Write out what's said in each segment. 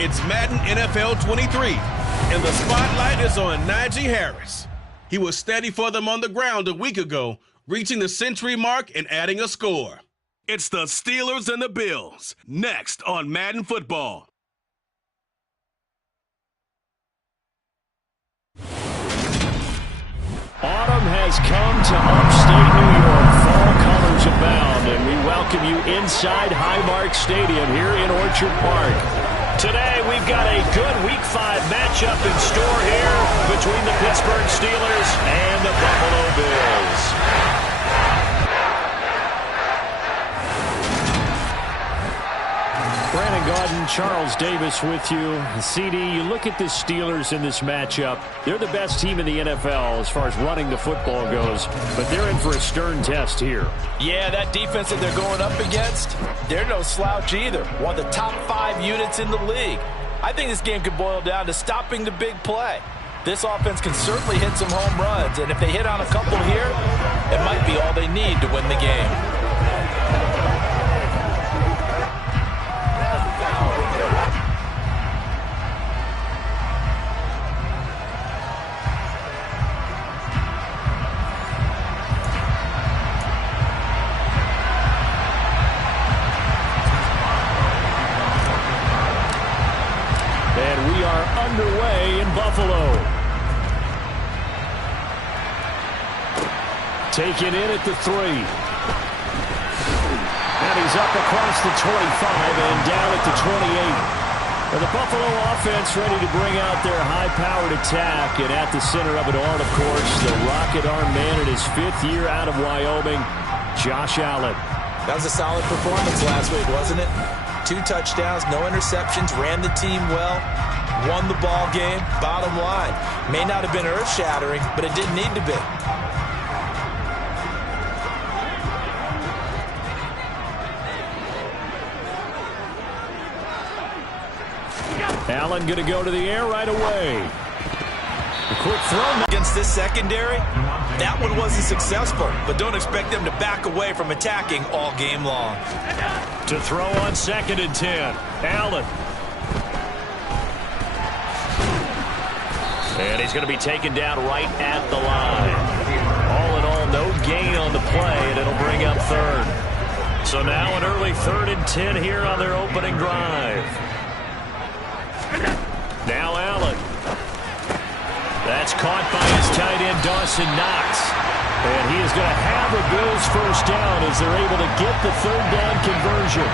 It's Madden NFL 23, and the spotlight is on Najee Harris. He was steady for them on the ground a week ago, reaching the century mark and adding a score. It's the Steelers and the Bills, next on Madden Football. Autumn has come to upstate New York. Fall colors abound, and we welcome you inside Highmark Stadium here in Orchard Park. Today, we've got a good Week 5 matchup in store here between the Pittsburgh Steelers and the Buffalo Bills. Brandon Gaudin, Charles Davis with you. CD, you look at the Steelers in this matchup. They're the best team in the NFL as far as running the football goes, but they're in for a stern test here. Yeah, that defense that they're going up against, they're no slouch either. One of the top 5 units in the league. I think this game could boil down to stopping the big play. This offense can certainly hit some home runs, and if they hit on a couple here, it might be all they need to win the game. Underway in Buffalo. Taken in at the 3. And he's up across the 25 and down at the 28. And the Buffalo offense ready to bring out their high-powered attack. And at the center of it all, of course, the rocket arm man in his 5th year out of Wyoming, Josh Allen. That was a solid performance last week, wasn't it? 2 touchdowns, no interceptions, ran the team well. Won the ball game. Bottom line, may not have been earth-shattering, but it didn't need to be. Allen going to go to the air right away. A quick throw against this secondary. That one wasn't successful, but don't expect them to back away from attacking all game long. To throw on 2nd and 10. Allen. And he's going to be taken down right at the line. All in all, no gain on the play, and it'll bring up 3rd. So now an early 3rd and 10 here on their opening drive. Now Allen. That's caught by his tight end, Dawson Knox. And he is going to have the Bills first down as they're able to get the 3rd down conversion.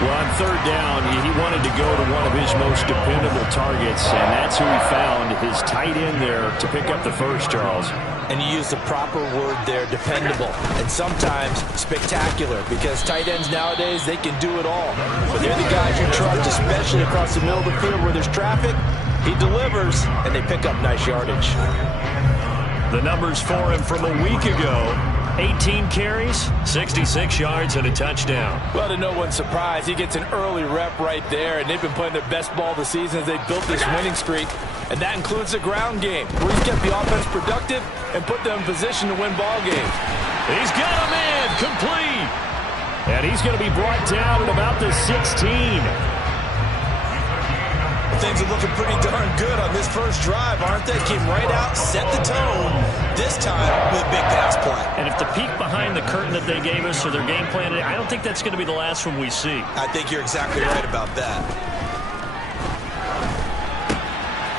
Well, on 3rd down, he wanted to go to one of his most dependable targets, and that's who he found, his tight end there, to pick up the first, Charles. And you use the proper word there, dependable, and sometimes spectacular, because tight ends nowadays, they can do it all. But they're the guys you trust, especially across the middle of the field where there's traffic. He delivers, and they pick up nice yardage. The numbers for him from a week ago: 18 carries, 66 yards, and a touchdown. Well, to no one's surprise, he gets an early rep right there, and they've been playing their best ball this season as they built this winning streak. And that includes the ground game, where he's kept the offense productive and put them in position to win ball games. He's got him in, complete. And he's going to be brought down at about the 16. Things are looking pretty darn good on this first drive, aren't they? Came right out, set the tone, this time with a big pass play. And if the peek behind the curtain that they gave us or their game plan, I don't think that's going to be the last one we see. I think you're exactly right about that.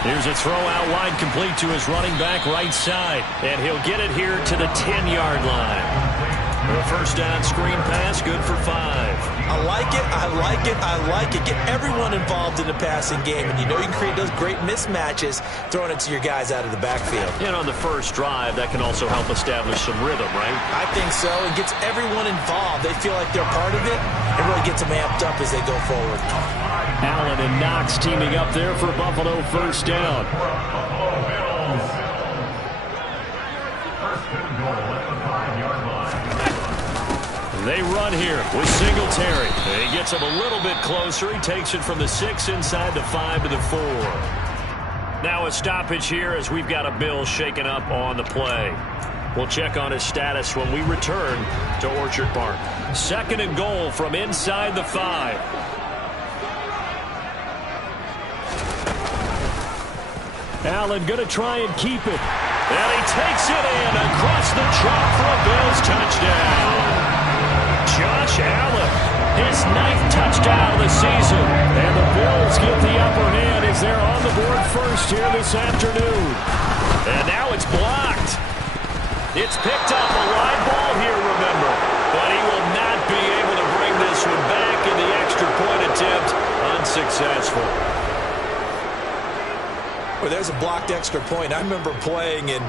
Here's a throw out wide, complete to his running back right side. And he'll get it here to the 10-yard line. A first down screen pass, good for 5. I like it, I like it, I like it. Get everyone involved in the passing game, and you know you can create those great mismatches throwing it to your guys out of the backfield. And on the first drive, that can also help establish some rhythm, right? I think so. It gets everyone involved. They feel like they're part of it. It really gets them amped up as they go forward. Allen and Knox teaming up there for Buffalo first down. They run here with Singletary. He gets him a little bit closer. He takes it from the 6 inside the 5 to the 4. Now a stoppage here as we've got a Bill shaken up on the play. We'll check on his status when we return to Orchard Park. 2nd and goal from inside the 5. Allen going to try and keep it. And he takes it in across the chalk for a Bills touchdown. Josh Allen, his 9th touchdown of the season. And the Bills get the upper hand as they're on the board first here this afternoon. And now it's blocked. It's picked up, a line ball here, remember. But he will not be able to bring this one back in the extra point attempt. Unsuccessful. Well, there's a blocked extra point. I remember playing, and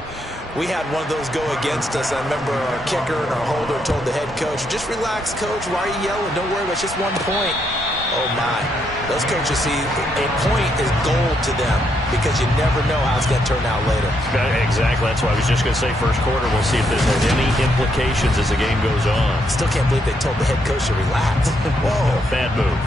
we had one of those go against us. I remember our kicker and our holder told the head coach, just relax, coach. Why are you yelling? Don't worry, it's just 1 point. Oh, my. Those coaches see a point is gold to them because you never know how it's going to turn out later. Exactly. That's why I was just going to say first quarter. We'll see if this has any implications as the game goes on. Still can't believe they told the head coach to relax. Whoa. Bad move.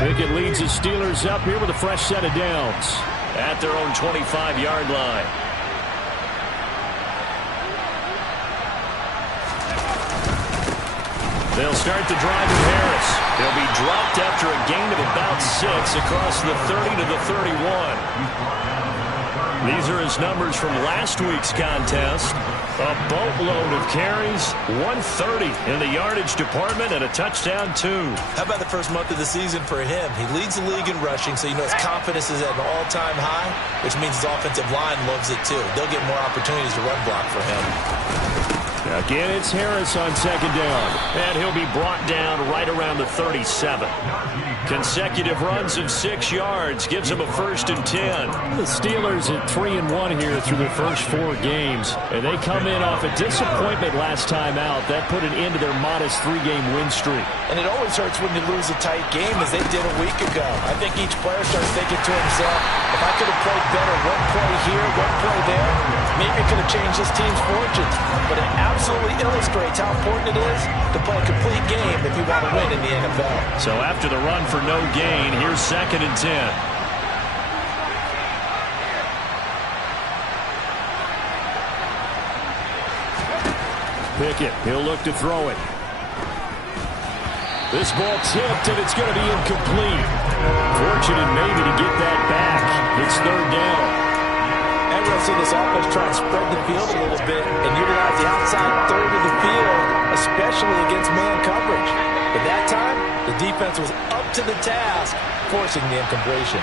Pickett leads the Steelers up here with a fresh set of downs at their own 25-yard line. They'll start the drive with Harris. He'll be dropped after a gain of about 6 across the 30 to the 31. These are his numbers from last week's contest. A boatload of carries, 130 in the yardage department, and a touchdown, 2. How about the first month of the season for him? He leads the league in rushing, so you know his confidence is at an all-time high, which means his offensive line loves it too. They'll get more opportunities to run block for him. Again, it's Harris on second down, and he'll be brought down right around the 37. Consecutive runs of 6 yards gives him a 1st and 10. The Steelers at 3-1 here through their first 4 games, and they come in off a disappointment last time out. That put an end to their modest 3-game win streak. And it always hurts when you lose a tight game, as they did a week ago. I think each player starts thinking to himself, if I could have played better, one play here, one play there, maybe it could have changed this team's fortunes. But it absolutely illustrates how important it is to play a complete game if you want to win in the NFL. So after the run for no gain, here's 2nd and 10. Pickett, he'll look to throw it. This ball tipped, and it's going to be incomplete. Fortunate maybe to get that back. It's 3rd down. And we'll see this offense try and spread the field a little bit and utilize the outside third of the field, especially against man coverage. But that time, the defense was up to the task, forcing the incompletion.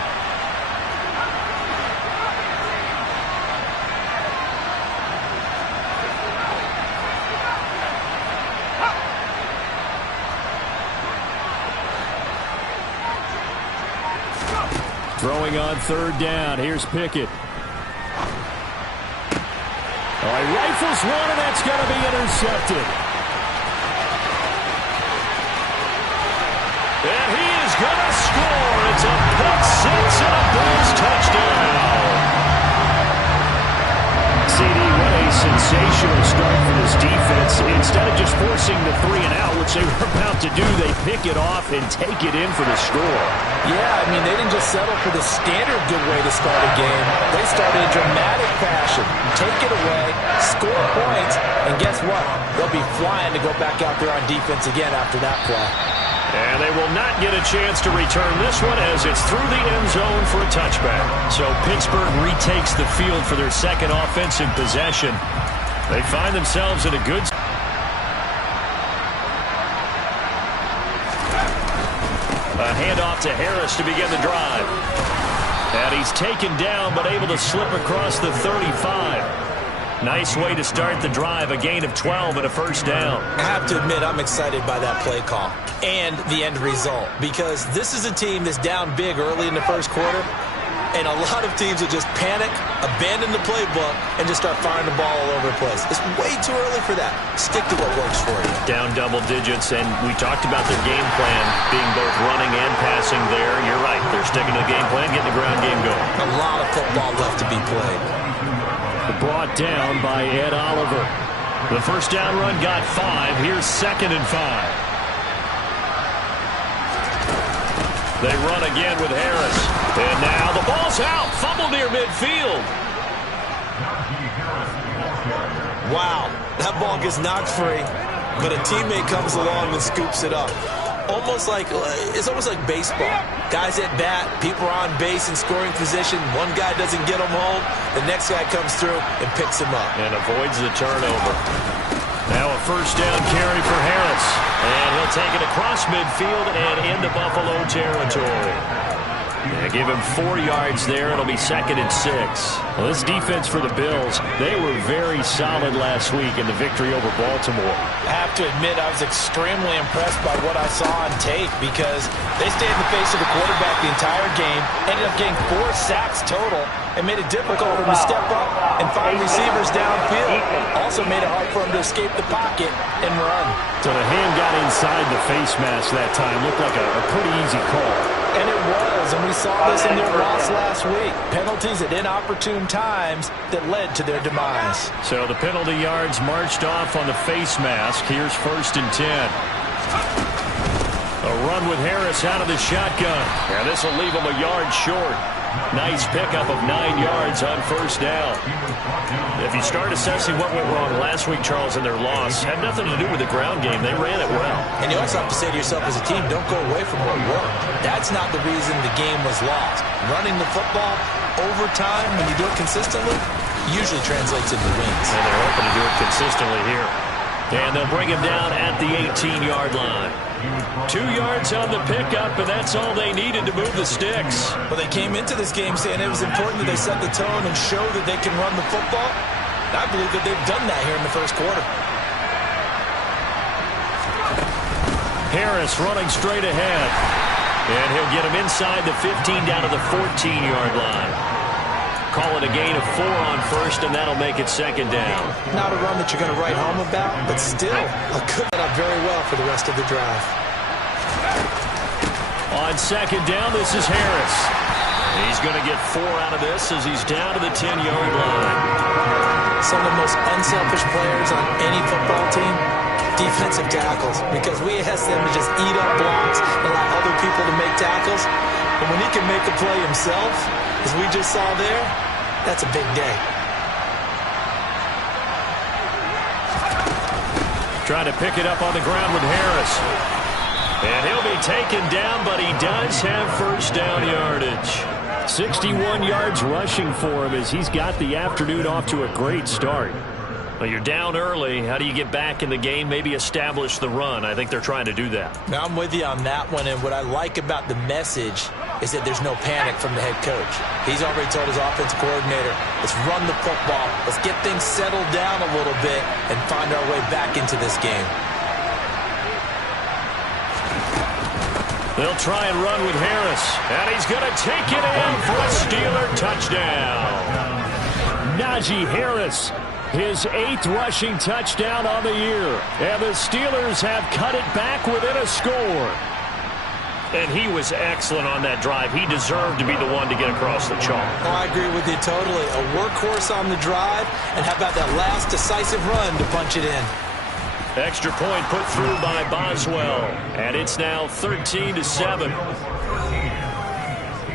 Throwing on 3rd down. Here's Pickett. Oh, he rifles one, and that's going to be intercepted. And he is going to score. It's a pick 6 and a Bills touchdown. CD, what a sensational start for this defense. Instead of just forcing the 3 and out, which they were about to do, they pick it off and take it in for the score. Yeah, I mean, they didn't just settle for the standard good way to start a game. They started in dramatic fashion. Take it away, score points, and guess what? They'll be flying to go back out there on defense again after that play. And they will not get a chance to return this one as it's through the end zone for a touchback. So Pittsburgh retakes the field for their 2nd offensive possession. They find themselves in a good... A handoff to Harris to begin the drive. And he's taken down but able to slip across the 35. Nice way to start the drive, a gain of 12 and a 1st down. I have to admit, I'm excited by that play call and the end result, because this is a team that's down big early in the first quarter, and a lot of teams will just panic, abandon the playbook, and just start firing the ball all over the place. It's way too early for that. Stick to what works for you. Down double digits, and we talked about their game plan being both running and passing there. You're right. They're sticking to the game plan, getting the ground game going. A lot of football left to be played. Brought down by Ed Oliver. The 1st down run got 5. Here's 2nd and 5. They run again with Harris. And now the ball's out. Fumble near midfield. Wow, that ball gets knocked free, but a teammate comes along and scoops it up. It's almost like baseball. Guys at bat, people are on base in scoring position. One guy doesn't get him home. The next guy comes through and picks him up. And avoids the turnover. Now a first down carry for Harris. And he'll take it across midfield and into Buffalo territory. Yeah, give him 4 yards there. It'll be 2nd and 6. Well, this defense for the Bills, they were very solid last week in the victory over Baltimore. I have to admit, I was extremely impressed by what I saw on tape because they stayed in the face of the quarterback the entire game, ended up getting 4 sacks total, and made it difficult for him to step up and find receivers downfield. Also made it hard for him to escape the pocket and run. So the hand got inside the face mask that time. Looked like a pretty easy call. And it was, and we saw this in their loss last week. Penalties at inopportune times that led to their demise. So the penalty yards marched off on the face mask. Here's 1st and 10. A run with Harris out of the shotgun. And this will leave him a yard short. Nice pickup of 9 yards on 1st down. If you start assessing what went wrong last week, Charles, in their loss, had nothing to do with the ground game. They ran it well. And you also have to say to yourself as a team, don't go away from what worked. That's not the reason the game was lost. Running the football over time, when you do it consistently, usually translates into wins. And they're hoping to do it consistently here. And they'll bring him down at the 18-yard line. 2 yards on the pickup, and that's all they needed to move the sticks. Well, they came into this game saying it was important that they set the tone and show that they can run the football. And I believe that they've done that here in the first quarter. Harris running straight ahead. And he'll get him inside the 15 down to the 14-yard line. Call it a gain of 4 on 1st, and that'll make it 2nd down. Not a run that you're going to write home about, but still a good set up very well for the rest of the drive. On 2nd down, this is Harris. He's going to get 4 out of this as he's down to the 10-yard line. Some of the most unselfish players on any football team, defensive tackles, because we ask them to just eat up blocks and allow other people to make tackles. And when he can make a play himself, as we just saw there, that's a big day. Trying to pick it up on the ground with Harris. And he'll be taken down, but he does have 1st down yardage. 61 yards rushing for him as he's got the afternoon off to a great start. Well, you're down early. How do you get back in the game? Maybe establish the run. I think they're trying to do that. Now, I'm with you on that one, and what I like about the message is that there's no panic from the head coach. He's already told his offensive coordinator, let's run the football, let's get things settled down a little bit and find our way back into this game. They'll try and run with Harris, and he's going to take it in for a Steeler touchdown. Najee Harris, his 8th rushing touchdown on the year, and the Steelers have cut it back within a score. And he was excellent on that drive. He deserved to be the one to get across the chalk. Oh, I agree with you totally. A workhorse on the drive, and how about that last decisive run to punch it in? Extra point put through by Boswell, and it's now 13-7.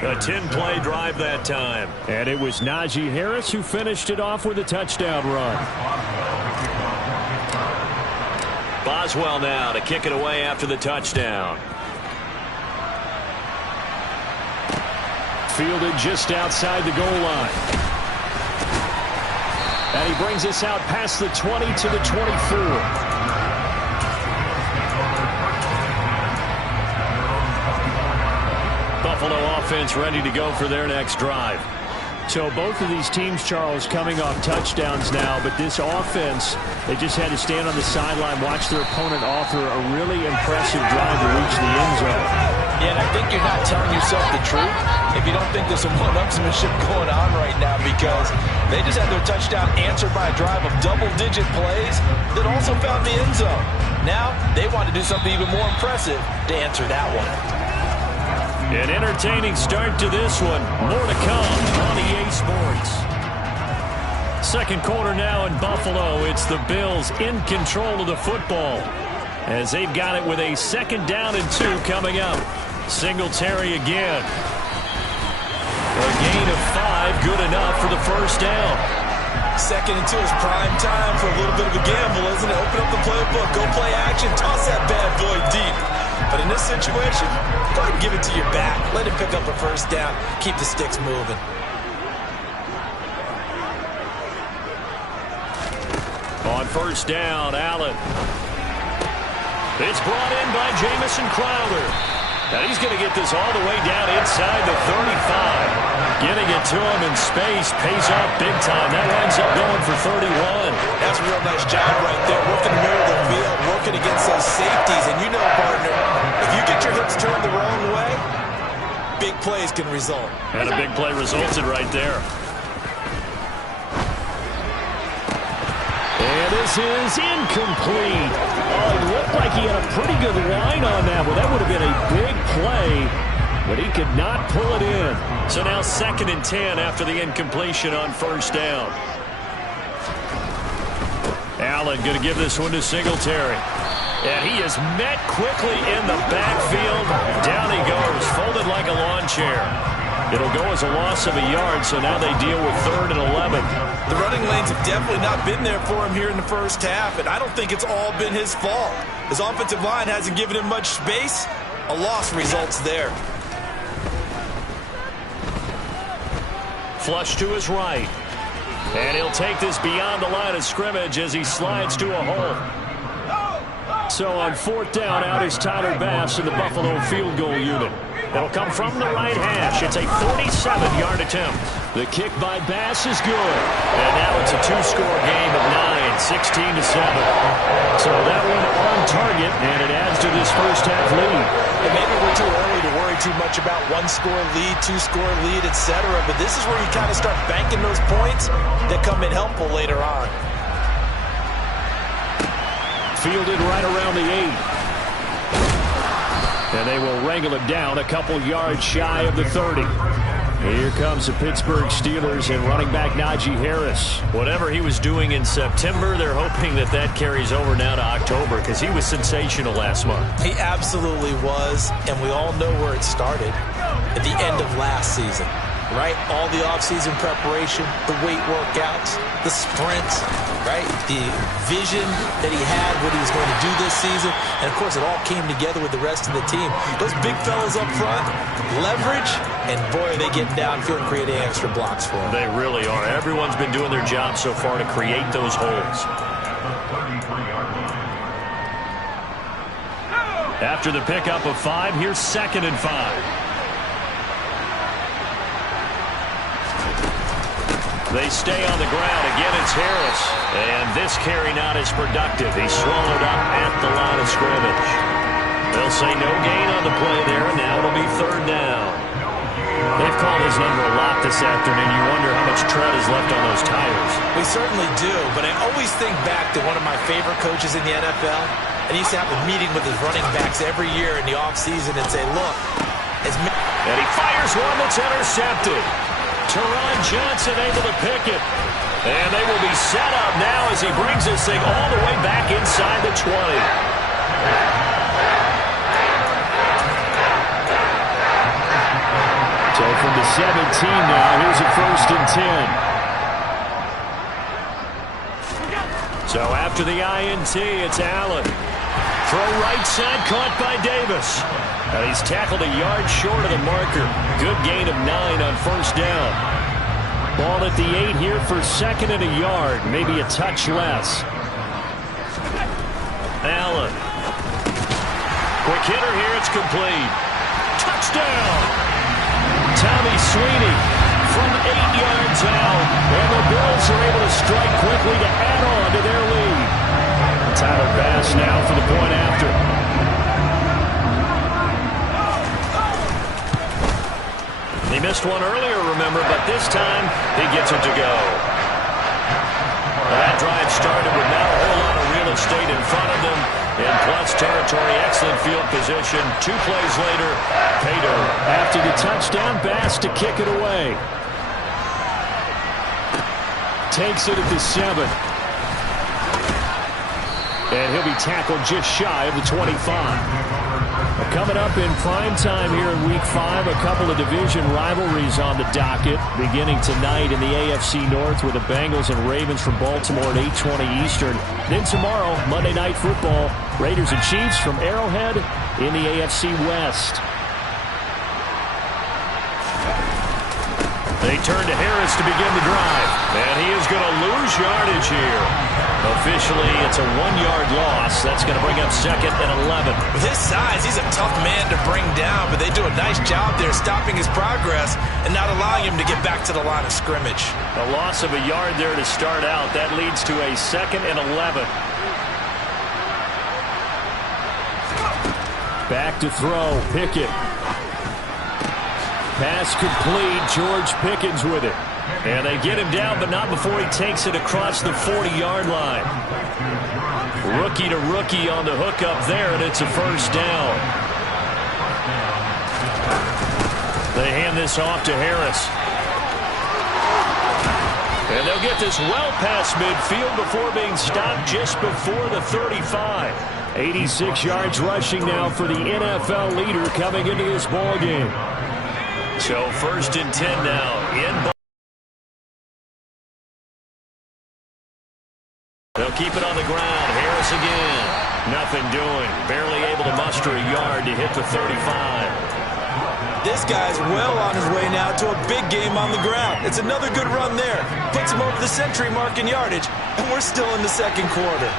A 10-play drive that time. And it was Najee Harris who finished it off with a touchdown run. Boswell now to kick it away after the touchdown. Fielded just outside the goal line. And he brings us out past the 20 to the 24. Buffalo offense ready to go for their next drive. So both of these teams, Charles, coming off touchdowns now, but this offense, they just had to stand on the sideline, watch their opponent offer a really impressive drive to reach the end zone. Yeah, and I think you're not telling yourself the truth if you don't think there's some one-upsmanship going on right now, because they just had their touchdown answered by a drive of double-digit plays that also found the end zone. Now they want to do something even more impressive to answer that one. An entertaining start to this one. More to come on EA Sports. Second quarter now in Buffalo. It's the Bills in control of the football as they've got it with a 2nd down and 2 coming up. Singletary again. A gain of 5, good enough for the 1st down. Second and 2 is prime time for a little bit of a gamble, isn't it? Open up the playbook, go play action, toss that bad boy deep. But in this situation, go ahead and give it to your back. Let him pick up a first down. Keep the sticks moving. On first down, Allen. It's brought in by Jamison Crowder. And he's going to get this all the way down inside the 35. Getting it to him in space pays off big time. That winds up going for 31. That's a real nice job right there. Working the middle of the field, working against those safeties. And you know, partner, if you get your hips turned the wrong way, big plays can result. And a big play resulted right there. And this is incomplete. Oh, it looked like he had a pretty good line on that one. That would have been a big play, but he could not pull it in. So now 2nd and 10 after the incompletion on first down. Allen going to give this one to Singletary. And he is met quickly in the backfield. Down he goes, folded like a lawn chair. It'll go as a loss of a yard, so now they deal with 3rd and 11. The running lanes have definitely not been there for him here in the first half, and I don't think it's all been his fault. His offensive line hasn't given him much space. A loss results there. Flush to his right. And he'll take this beyond the line of scrimmage as he slides to a hole. So on 4th down, out is Tyler Bass in the Buffalo field goal unit. It'll come from the right hash. It's a 47-yard attempt. The kick by Bass is good. And now it's a 2-score game at 9, 16-7. So that one on target, and it adds to this first half lead. And maybe we're too early to worry too much about 1-score lead, 2-score lead, etc. But this is where you kind of start banking those points that come in helpful later on. Fielded right around the 8. And they will wrangle it down a couple yards shy of the 30. Here comes the Pittsburgh Steelers and running back Najee Harris. Whatever he was doing in September, they're hoping that that carries over now to October because he was sensational last month. He absolutely was, and we all know where it started at the end of last season. Right? All the offseason preparation, the weight workouts, the sprints, right? The vision that he had, what he was going to do this season. And, of course, it all came together with the rest of the team. Those big fellas up front, leverage, and, boy, are they getting downfield and creating extra blocks for him. They really are. Everyone's been doing their job so far to create those holes. After the pickup of 5, here's 2nd and 5. They stay on the ground. Again, it's Harris. And this carry not as productive. He's swallowed up at the line of scrimmage. They'll say no gain on the play there, and now it'll be 3rd down. They've called his number a lot this afternoon. You wonder how much tread is left on those tires. We certainly do, but I always think back to one of my favorite coaches in the NFL. And he used to have a meeting with his running backs every year in the offseason and say, look. And he fires one that's intercepted. Teron Johnson able to pick it. And they will be set up now as he brings this thing all the way back inside the 20. So from the 17 now, here's a 1st and 10. So after the INT, it's Allen. Throw right side, caught by Davis. And he's tackled a yard short of the marker. Good gain of 9 on 1st down. Ball at the 8 here for 2nd and a yard. Maybe a touch less. Allen. Quick hitter here. It's complete. Touchdown. Tommy Sweeney from 8 yards out. And the Bills are able to strike quickly to add on to their lead. Tyler Bass now for the point after. He missed one earlier, remember, but this time he gets it to go. That drive started with now a whole lot of real estate in front of them in plus territory. Excellent field position. 2 plays later, pay dirt. After the touchdown, Bass to kick it away. Takes it at the 7. And he'll be tackled just shy of the 25. Coming up in prime time here in Week 5, a couple of division rivalries on the docket. Beginning tonight in the AFC North with the Bengals and Ravens from Baltimore at 8:20 Eastern. Then tomorrow, Monday Night Football, Raiders and Chiefs from Arrowhead in the AFC West. They turn to Harris to begin the drive. And he is going to lose yardage here. Officially, it's a 1-yard loss. That's going to bring up 2nd and 11. With his size, he's a tough man to bring down, but they do a nice job there stopping his progress and not allowing him to get back to the line of scrimmage. A loss of a yard there to start out. That leads to a 2nd and 11. Back to throw. Pickett. Pass complete. George Pickens with it. And they get him down, but not before he takes it across the 40-yard line. Rookie to rookie on the hookup there, and it's a first down. They hand this off to Harris. And they'll get this well past midfield before being stopped just before the 35. 86 yards rushing now for the NFL leader coming into this ball game. So 1st and 10 now in. They'll keep it on the ground. Harris again. Nothing doing. Barely able to muster a yard to hit the 35. This guy's well on his way now to a big game on the ground. It's another good run there. Puts him over the century mark in yardage, and we're still in the second quarter.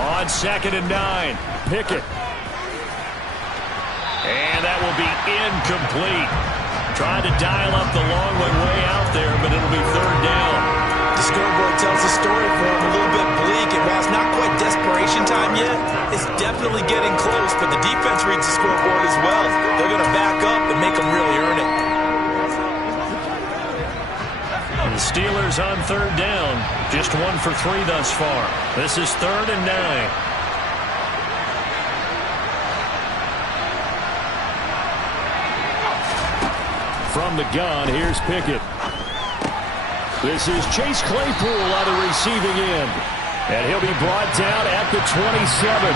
On 2nd and 9, Pickett. And that will be incomplete. Trying to dial up the long way out there, but it'll be 3rd down. The scoreboard tells the story for him a little bit bleak, and while it's not quite desperation time yet, it's definitely getting close, but the defense reads the scoreboard as well. They're going to back up and make them really earn it. The Steelers on 3rd down. Just 1 for 3 thus far. This is 3rd and 9. From the gun, here's Pickett. This is Chase Claypool on the receiving end. And he'll be brought down at the 27.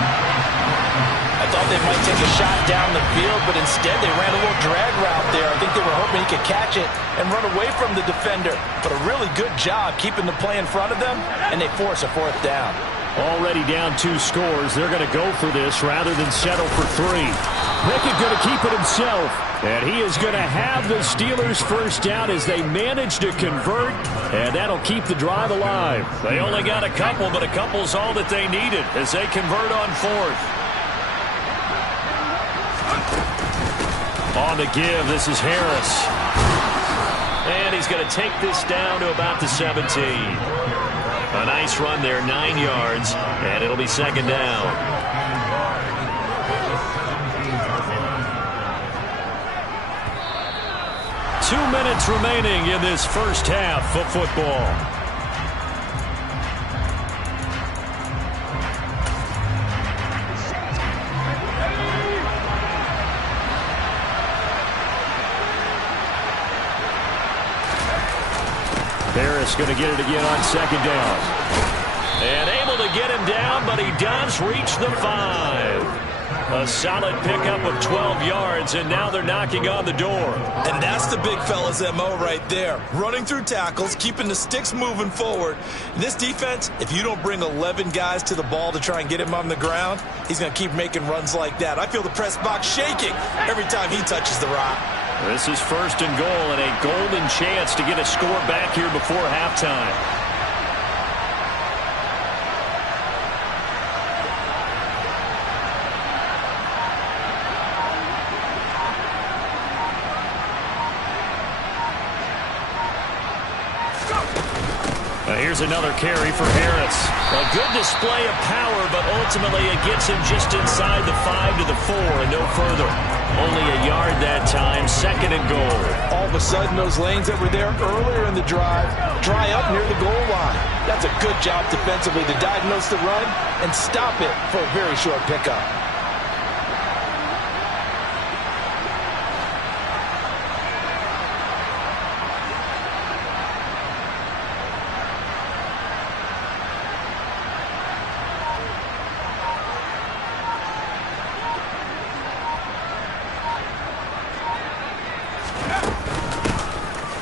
I thought they might take a shot down the field, but instead they ran a little drag route there. I think they were hoping he could catch it and run away from the defender. But a really good job keeping the play in front of them, and they force a 4th down. Already down 2 scores. They're going to go for this rather than settle for 3. Pickett going to keep it himself. And he is going to have the Steelers first down as they manage to convert. And that'll keep the drive alive. They only got a couple, but a couple's all that they needed as they convert on 4th. On the give, this is Harris. And he's going to take this down to about the 17. A nice run there, 9 yards, and it'll be 2nd down. Two minutes remaining in this first half of football. Harris going to get it again on 2nd down. And able to get him down, but he does reach the 5. A solid pickup of 12 yards, and now they're knocking on the door. And that's the big fella's MO right there. Running through tackles, keeping the sticks moving forward. This defense, if you don't bring 11 guys to the ball to try and get him on the ground, he's going to keep making runs like that. I feel the press box shaking every time he touches the rock. This is 1st and goal, and a golden chance to get a score back here before halftime. Here's another carry for Harris. A good display of power, but ultimately it gets him just inside the 5 to the 4 and no further. Only a yard that time, 2nd and goal. All of a sudden, those lanes that were there earlier in the drive dry up near the goal line. That's a good job defensively to diagnose the run and stop it for a very short pickup.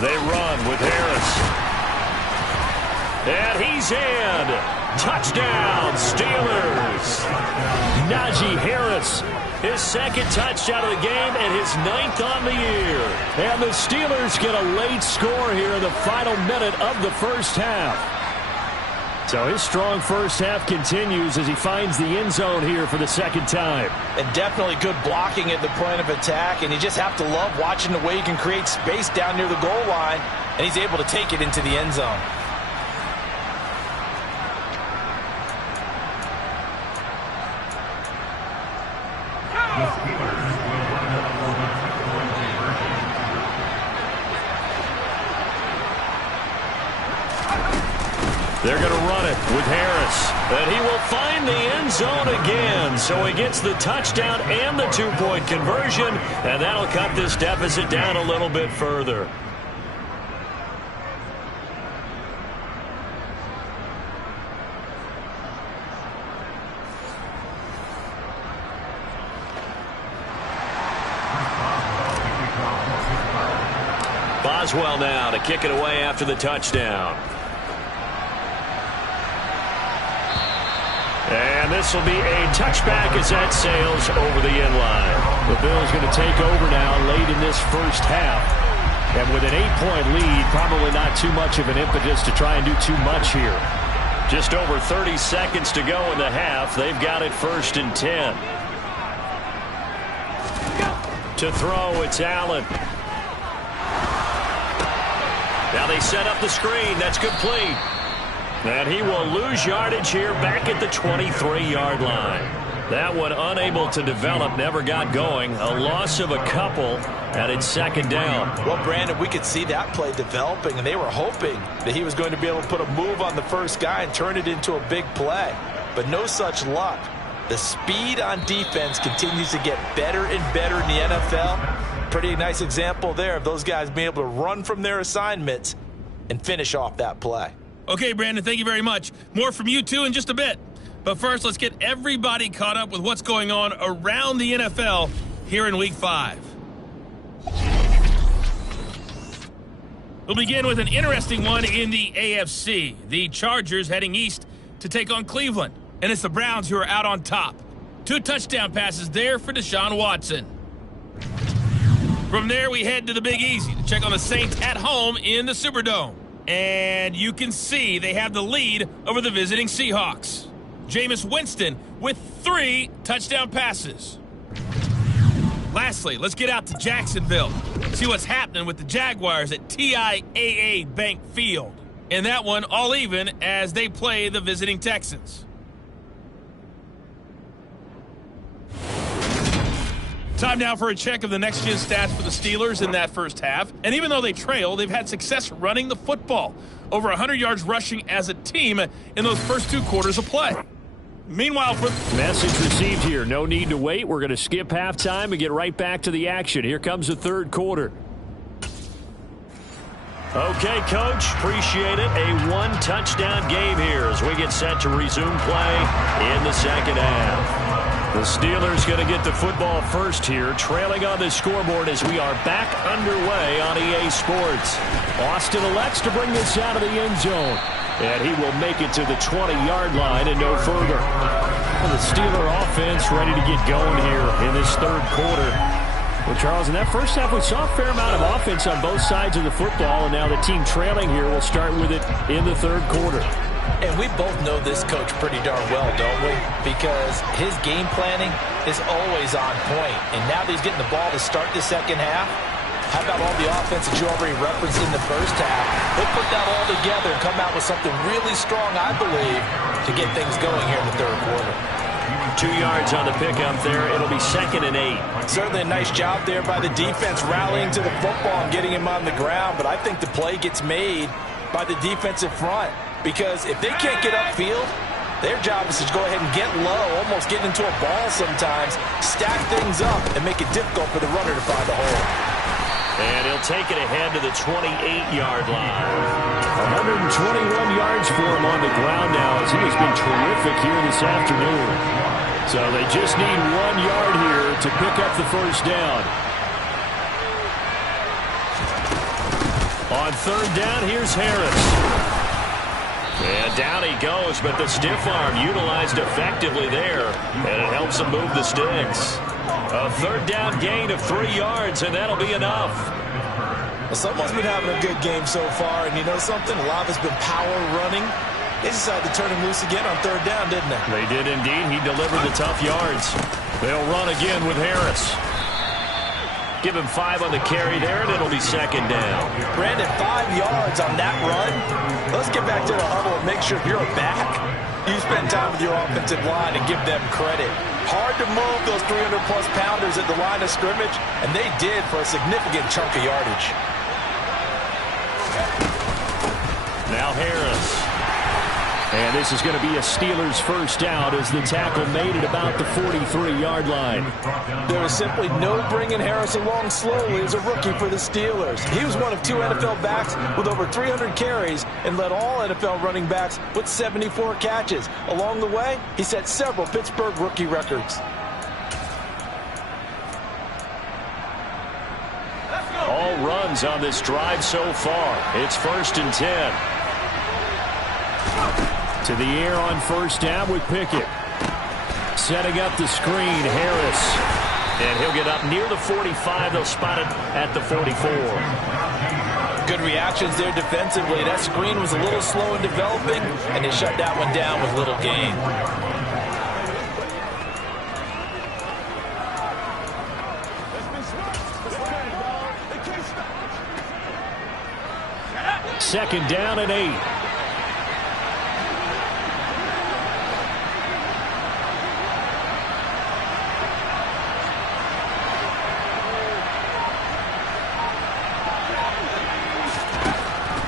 They run with Harris. And he's in. Touchdown, Steelers. Najee Harris, his second touchdown of the game and his 9th on the year. And the Steelers get a late score here in the final minute of the first half. So his strong first half continues as he finds the end zone here for the second time. And definitely good blocking at the point of attack, and you just have to love watching the way he can create space down near the goal line, and he's able to take it into the end zone. They're going to run it with Harris. And he will find the end zone again. So he gets the touchdown and the two-point conversion. And that'll cut this deficit down a little bit further. Boswell now to kick it away after the touchdown. And this will be a touchback as that sails over the end line. The Bills going to take over now late in this first half. And with an 8-point lead, probably not too much of an impetus to try and do too much here. Just over 30 seconds to go in the half. They've got it 1st and 10. To throw, it's Allen. Now they set up the screen. That's complete. And he will lose yardage here back at the 23-yard line. That one unable to develop, never got going. A loss of a couple, and it's 2nd down. Well, Brandon, we could see that play developing, and they were hoping that he was going to be able to put a move on the first guy and turn it into a big play. But no such luck. The speed on defense continues to get better and better in the NFL. Pretty nice example there of those guys being able to run from their assignments and finish off that play. Okay, Brandon, thank you very much. More from you two in just a bit. But first, let's get everybody caught up with what's going on around the NFL here in Week 5. We'll begin with an interesting one in the AFC. The Chargers heading east to take on Cleveland. And it's the Browns who are out on top. 2 touchdown passes there for Deshaun Watson. From there, we head to the Big Easy to check on the Saints at home in the Superdome. And you can see they have the lead over the visiting Seahawks. Jameis Winston with 3 touchdown passes. Lastly, let's get out to Jacksonville. See what's happening with the Jaguars at TIAA Bank Field. And that one all even as they play the visiting Texans. Time now for a check of the next-gen stats for the Steelers in that first half. And even though they trail, they've had success running the football. Over 100 yards rushing as a team in those first 2 quarters of play. Meanwhile, message received here. No need to wait. We're going to skip halftime and get right back to the action. Here comes the 3rd quarter. Okay, Coach. Appreciate it. A 1-touchdown game here as we get set to resume play in the second half. The Steelers going to get the football first here, trailing on the scoreboard as we are back underway on EA Sports. Austin elects to bring this out of the end zone, and he will make it to the 20-yard line and no further. Well, the Steeler offense ready to get going here in this 3rd quarter. Well, Charles, in that first half, we saw a fair amount of offense on both sides of the football, and now the team trailing here will start with it in the 3rd quarter. And we both know this coach pretty darn well, don't we? Because his game planning is always on point. And now that he's getting the ball to start the second half, how about all the offense that you already referenced in the first half? He'll put that all together and come out with something really strong, I believe, to get things going here in the 3rd quarter. 2 yards on the pickup there. It'll be 2nd and 8. Certainly a nice job there by the defense rallying to the football and getting him on the ground. But I think the play gets made by the defensive front. Because if they can't get upfield, their job is to go ahead and get low, almost get into a ball sometimes, stack things up, and make it difficult for the runner to find a hole. And he'll take it ahead to the 28-yard line. 121 yards for him on the ground now as he has been terrific here this afternoon. So they just need 1 yard here to pick up the first down. On third down, here's Harris. And down he goes, but the stiff arm utilized effectively there, and it helps him move the sticks. A third down gain of 3 yards, and that'll be enough. Well, someone's been having a good game so far, and you know something? A lot has been power running. They decided to turn him loose again on third down, didn't they? They did indeed. He delivered the tough yards. They'll run again with Harris. Give him 5 on the carry there, and it'll be second down. Brandon, 5 yards on that run. Let's get back to the huddle and make sure you're back. You spend time with your offensive line and give them credit. Hard to move those 300-plus pounders at the line of scrimmage, and they did for a significant chunk of yardage. Now Harris. And this is going to be a Steelers first down as the tackle made at about the 43-yard line. There is simply no bringing Harris along slowly as a rookie for the Steelers. He was one of 2 NFL backs with over 300 carries and led all NFL running backs with 74 catches. Along the way, he set several Pittsburgh rookie records. All runs on this drive so far. It's 1st and 10. To the air on first down with Pickett. Setting up the screen, Harris. And he'll get up near the 45. They'll spot it at the 44. Good reactions there defensively. That screen was a little slow in developing, and they shut that one down with little gain. Second down and 8.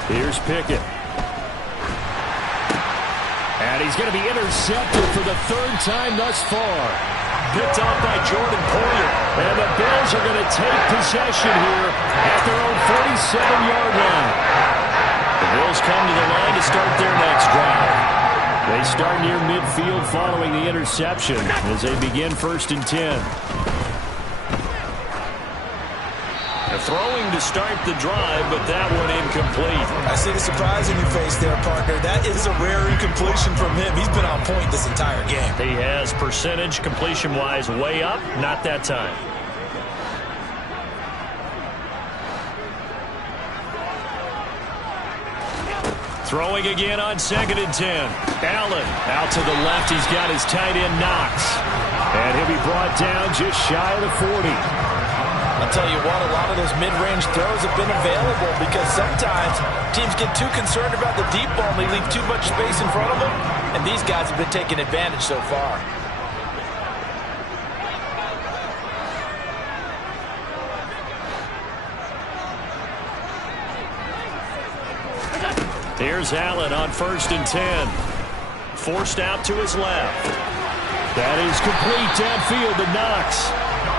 Here's Pickett. And he's going to be intercepted for the 3rd time thus far. Picked off by Jordan Poyer. And the Bills are going to take possession here at their own 47-yard line. The Bills come to the line to start their next drive. They start near midfield following the interception as they begin 1st and 10. Throwing to start the drive, but that one incomplete. I see the surprise in your face there, partner. That is a rare incompletion from him. He's been on point this entire game. He has percentage completion-wise way up, not that time. Throwing again on 2nd and 10. Allen out to the left. He's got his tight end Knox. And he'll be brought down just shy of the 40. I'll tell you what, a lot of those mid-range throws have been available because sometimes teams get too concerned about the deep ball and they leave too much space in front of them, and these guys have been taking advantage so far. Here's Allen on 1st and 10. Forced out to his left. That is complete downfield to Knox.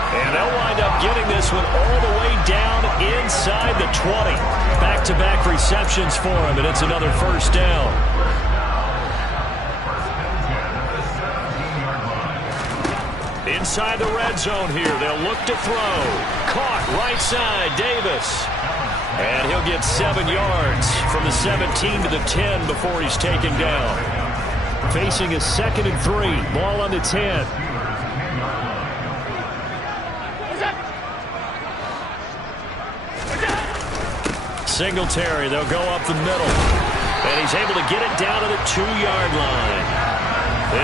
And they'll wind up getting this one all the way down inside the 20. Back-to-back receptions for him, and it's another first down. Inside the red zone here, they'll look to throw. Caught right side, Davis. And he'll get 7 yards from the 17 to the 10 before he's taken down. Facing a 2nd and 3, ball on the 10. Singletary, they'll go up the middle. And he's able to get it down to the 2-yard line.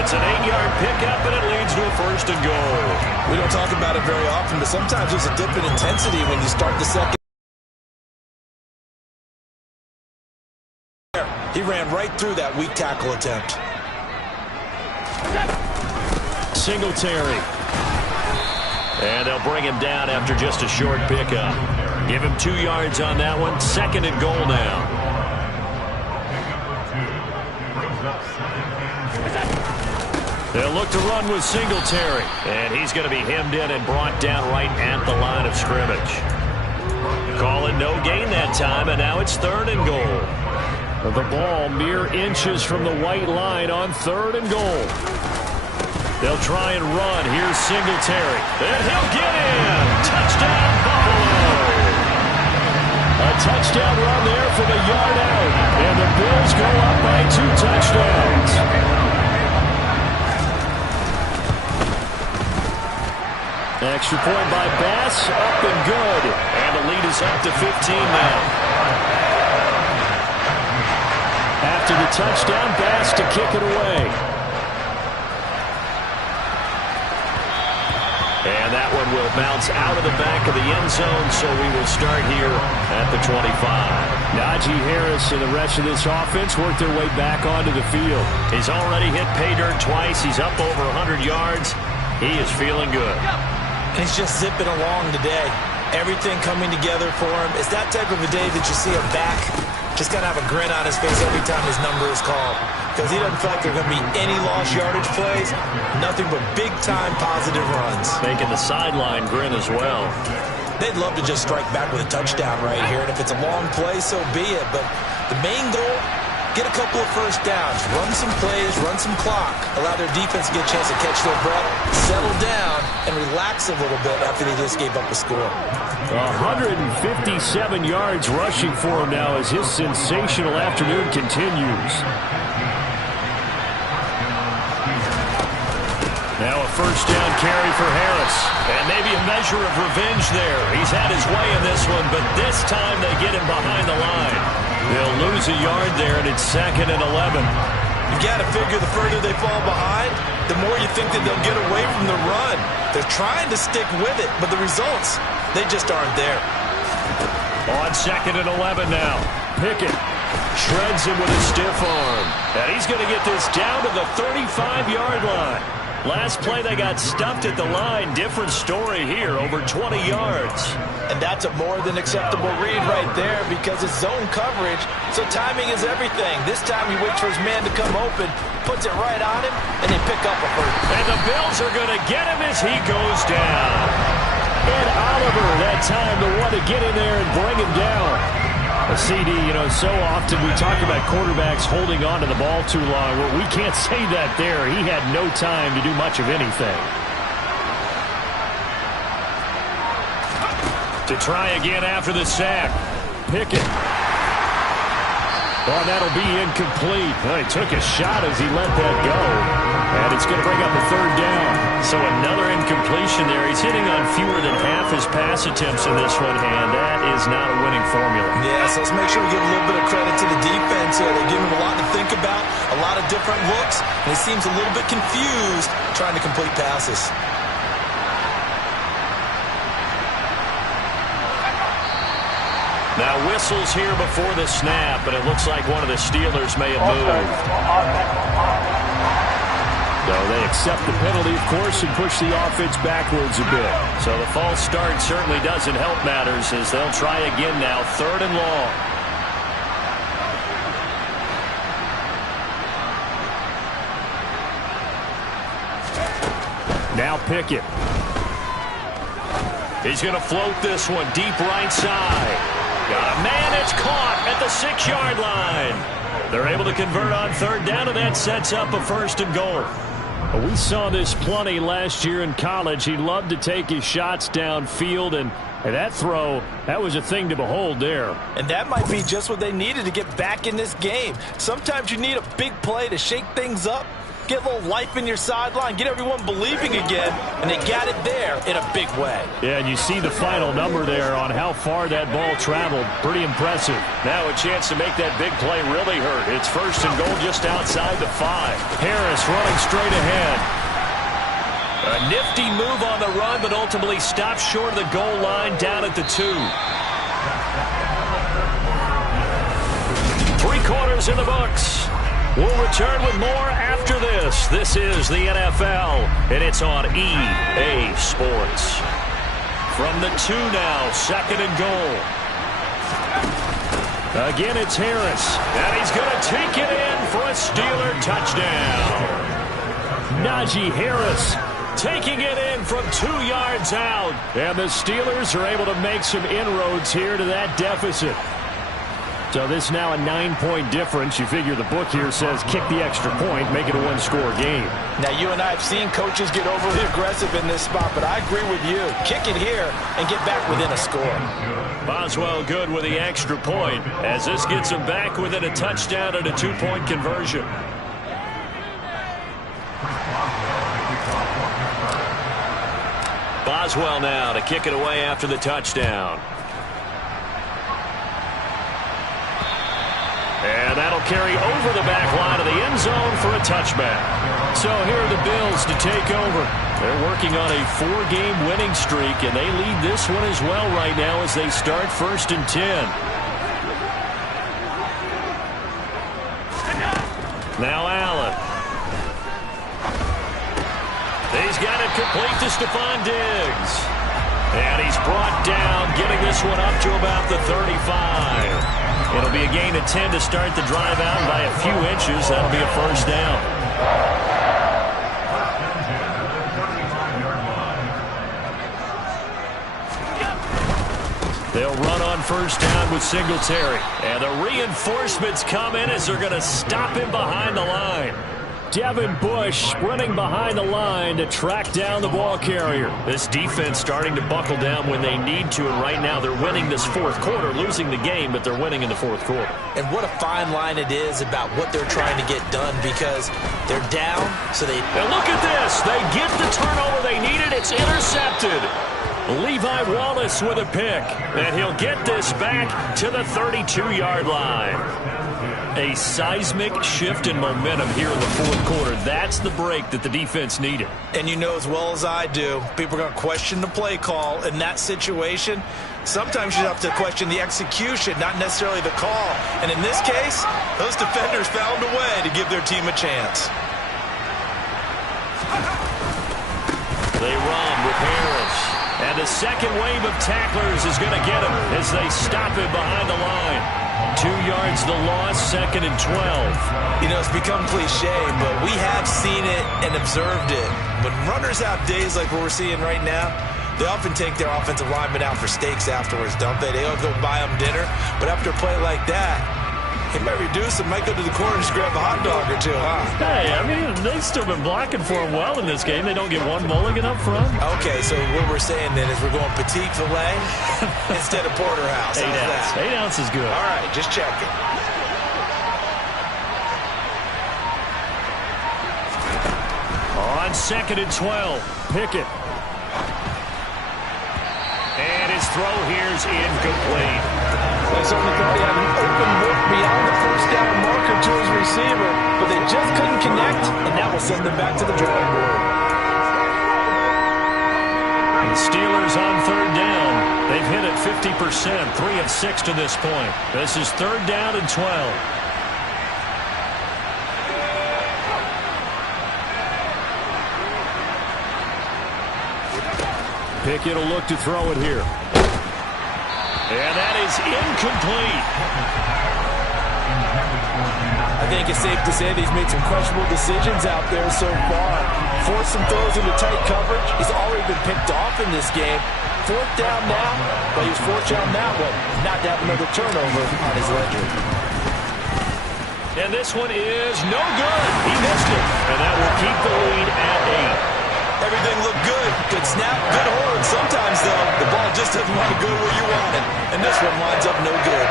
It's an 8-yard pickup, and it leads to a 1st and goal. We don't talk about it very often, but sometimes there's a dip in intensity when you start the second. He ran right through that weak tackle attempt. Singletary. And they'll bring him down after just a short pickup. Give him 2 yards on that one. 2nd and goal now. They'll look to run with Singletary. And he's going to be hemmed in and brought down right at the line of scrimmage. Calling no gain that time, and now it's 3rd and goal. The ball mere inches from the white line on 3rd and goal. They'll try and run. Here's Singletary. And he'll get in. Touchdown, Buffalo. A touchdown run there yard out, and the Bills go up by 2 touchdowns. Extra point by Bass, up and good. And the lead is up to 15 now. After the touchdown, Bass to kick it away. And that one will bounce out of the back of the end zone, so we will start here at the 25. Najee Harris and the rest of this offense work their way back onto the field. He's already hit pay dirt twice. He's up over 100 yards. He is feeling good. He's just zipping along today. Everything coming together for him. It's that type of a day that you see him back. Just got to have a grin on his face every time his number is called. Because he doesn't feel like there are going to be any lost yardage plays. Nothing but big-time positive runs. Making the sideline grin as well. They'd love to just strike back with a touchdown right here. And if it's a long play, so be it. But the main goal, get a couple of first downs. Run some plays, run some clock. Allow their defense to get a chance to catch their breath, settle down, and relax a little bit after they just gave up a score. 157 yards rushing for him now as his sensational afternoon continues. Now a first down carry for Harris. And maybe a measure of revenge there. He's had his way in this one, but this time they get him behind the line. They'll lose a yard there, and it's 2nd and 11. You got to figure the further they fall behind, the more you think that they'll get away from the run. They're trying to stick with it, but the results, they just aren't there. On 2nd and 11 now. Pickett shreds him with a stiff arm. And he's going to get this down to the 35-yard line. Last play, they got stuffed at the line. Different story here, over 20 yards. And that's a more than acceptable read right there because it's zone coverage, so timing is everything. This time he waits for his man to come open, puts it right on him, and they pick up a first. And the Bills are going to get him as he goes down. And Oliver, that time, the one to get in there and bring him down. A CD, so often we talk about quarterbacks holding on to the ball too long. Well, we can't say that there. He had no time to do much of anything. To try again after the sack. Pickett. Oh, that'll be incomplete. Well, he took a shot as he let that go. And it's going to bring up a 3rd down. So another incompletion there. He's hitting on fewer than half his pass attempts in this one, and that is not a winning formula. Yeah, so let's make sure we give a little bit of credit to the defense here. They give him a lot to think about, a lot of different looks, and he seems a little bit confused trying to complete passes. Now whistles here before the snap, and it looks like one of the Steelers may have moved. So they accept the penalty, of course, and push the offense backwards a bit. So the false start certainly doesn't help matters as they'll try again now, 3rd and long. Now Pickett. He's going to float this one deep right side. Got a man, it's caught at the 6-yard line. They're able to convert on 3rd down, and that sets up a 1st and goal. We saw this plenty last year in college. He loved to take his shots downfield, and that throw, that was a thing to behold there. And that might be just what they needed to get back in this game. Sometimes you need a big play to shake things up, get a little life in your sideline, get everyone believing again, and they got it there in a big way. Yeah, and you see the final number there on how far that ball traveled. Pretty impressive. Now a chance to make that big play really hurt. It's 1st and goal just outside the 5. Harris running straight ahead. A nifty move on the run, but ultimately stopped short of the goal line down at the 2. 3 quarters in the books. We'll return with more after this. This is the NFL, and it's on EA Sports. From the 2 now, 2nd and goal. Again, it's Harris, and he's going to take it in for a Steeler touchdown. Najee Harris taking it in from 2 yards out. And the Steelers are able to make some inroads here to that deficit. So this now a 9-point difference. You figure the book here says kick the extra point, make it a one-score game. Now, you and I have seen coaches get overly aggressive in this spot, but I agree with you. Kick it here and get back within a score. Boswell good with the extra point as this gets him back within a touchdown and a 2-point conversion. Boswell now to kick it away after the touchdown. And that'll carry over the back line of the end zone for a touchback. So here are the Bills to take over. They're working on a 4-game winning streak, and they lead this one as well right now as they start 1st and 10. Now Allen. He's got it complete to Stephon Diggs. And he's brought down, getting this one up to about the 35. It'll be a gain of 10 to start the drive out by a few inches. That'll be a first down. They'll run on first down with Singletary. And the reinforcements come in as they're going to stop him behind the line. Devin Bush running behind the line to track down the ball carrier. This defense starting to buckle down when they need to, and right now they're winning this fourth quarter, losing the game, but they're winning in the fourth quarter. And what a fine line it is about what they're trying to get done, because they're down, so they... And look at this. They get the turnover they needed. It's intercepted. Levi Wallace with a pick, and he'll get this back to the 32-yard line. A seismic shift in momentum here in the fourth quarter. That's the break that the defense needed. And you know as well as I do, people are going to question the play call in that situation. Sometimes you have to question the execution, not necessarily the call. And in this case, those defenders found a way to give their team a chance. They run with Harris. And the second wave of tacklers is going to get him as they stop him behind the line. 2 yards the loss, 2nd and 12. You know, it's become cliche, but we have seen it and observed it. When runners have days like what we're seeing right now, they often take their offensive linemen out for steaks afterwards, don't they? They'll go buy them dinner, but after a play like that, he might reduce it, might go to the corner and just grab a hot dog or two, huh? Hey, I mean, they've still been blocking for him well in this game. They don't get one mulligan up front. Okay, so what we're saying then is we're going petite filet instead of porterhouse. How's that? 8 ounce is good. All right, just checking. On 2nd and 12, Pickett. And his throw here's incomplete. They certainly thought he had an open look beyond the first down marker to his receiver, but they just couldn't connect, and that will send them back to the drawing board. The Steelers on 3rd down. They've hit it 50%, 3 of 6 to this point. This is 3rd down and 12. Pickett will look to throw it here. And that is incomplete. I think it's safe to say that he's made some questionable decisions out there so far. Forced some throws into tight coverage. He's already been picked off in this game. 4th down now, but he was forced down that one. Not to have another turnover on his ledger. And this one is no good. He missed it. And that will keep the lead at 8. Everything looked good. Good snap, good hold. Sometimes, though, the ball just doesn't want to go where you want it. And this one winds up no good.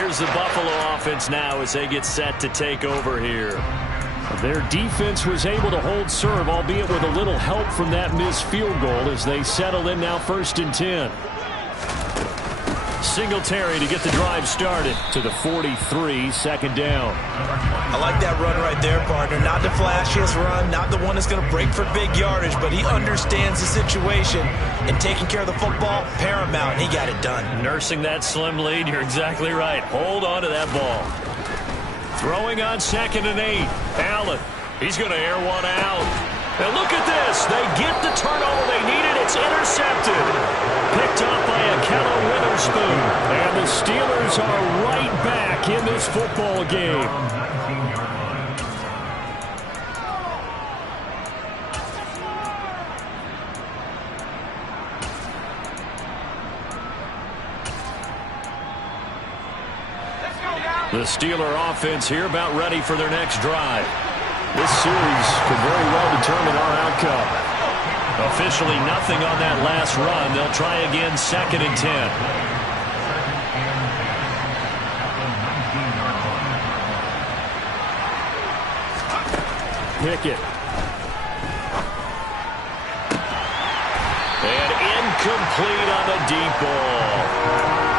Here's the Buffalo offense now as they get set to take over here. Their defense was able to hold serve, albeit with a little help from that missed field goal as they settle in now 1st and 10. Singletary to get the drive started to the 43, 2nd down. I like that run right there, partner. Not the flashiest run, not the one that's going to break for big yardage, but he understands the situation, and taking care of the football, paramount, and he got it done. Nursing that slim lead, you're exactly right. Hold on to that ball. Throwing on 2nd and 8. Allen, he's going to air one out. And look at this. They get the turnover they needed. It's intercepted. Picked up by Akello Witherspoon. And the Steelers are right back in this football game. The Steeler offense here about ready for their next drive. This series could very well determine our outcome. Officially nothing on that last run. They'll try again, 2nd and 10. Pickett. And incomplete on the deep ball.